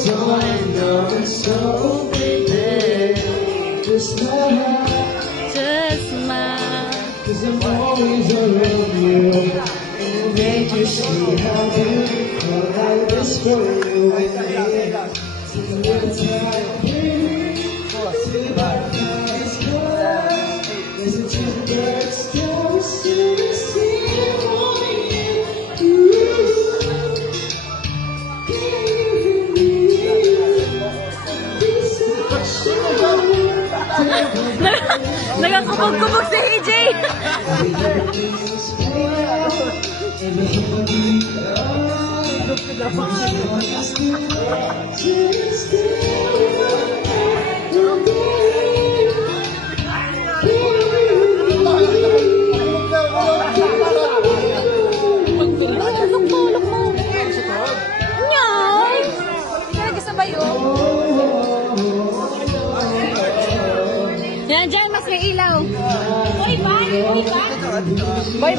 goes on and on. So baby, just smile. Just smile. 'Cause I'm always around you, and it make you see how beautiful life is for you and me. So every time listen to the birds tell us to the sea morning. Nagkakubog-kubog si AJ! Yan, dyan, mas may ilaw. Boy, bye! Boy, bye!